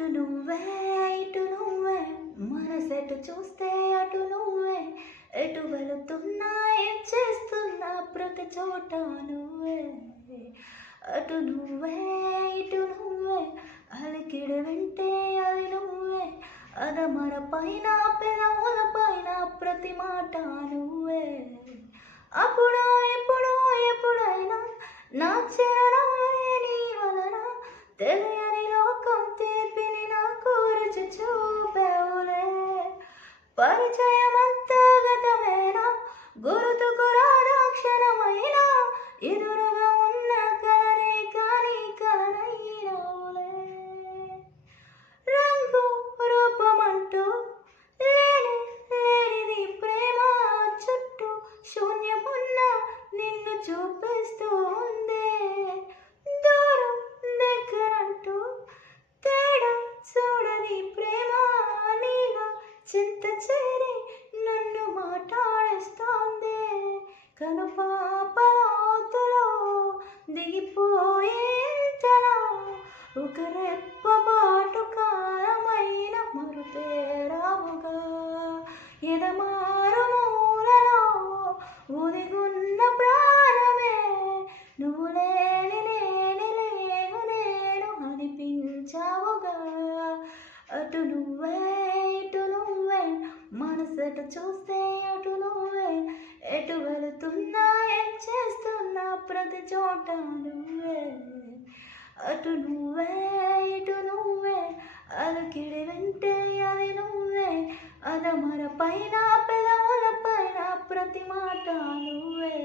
అటు నువ్వే ఇటు నువ్వే మనసెటు చూస్తే అటు నువ్వే ఎటు వెళుతున్నా ఏం చేస్తున్నా ప్రతి చోట నువ్వే అటు నువ్వే ఇటు నువ్వే అలికిడి వింటే అది నువ్వే అదమర పైన పెదవుల పైన ప్రతి మాట నువ్వే అప్పుడో ఎప్పుడో ఎప్పుడైనా నా చిరునవ్వే నీ వలన తెలియని లోకం తీపిని నాకు రుచి చూపేవులే పరిచయమంతా గతమేనా గుర్తుకు రాదా క్షణమైనా ఎదురుగా ఉన్న కలనే కానీ కలనైనవులే రంగు రూపమంటూ లేనిది ప్రేమ చుట్టూ శూన్యమున్న నిన్ను చూపిస్తూ ఉందే దూరం దగ్గరంటూ తేడా చూడని ప్రేమ నీలా చింత చేరి నన్ను మాట్లాడిస్తోంది కనుపాపలోతులో దిగిపోయేంతలా ఒక రెప్పబాటు కాలమైన మరుపేరావుగా ఎదమారు మూలలో ఒదిగున్న ప్రాణమే నువ్వు లేని లేను అనిపించావుగా అటు నువ్వే ఇటు నువ్వే మనసెటు చూస్తే అటు నువ్వే ఎటు వెళుతున్నా ఏం చేస్తున్నా ప్రతి చోట నువ్వే అటు నువ్వే ఇటు నువ్వే అలకిడి వింటే అది నువ్వే అదమర పైన పెదవుల పైన ప్రతి మాట నువ్వే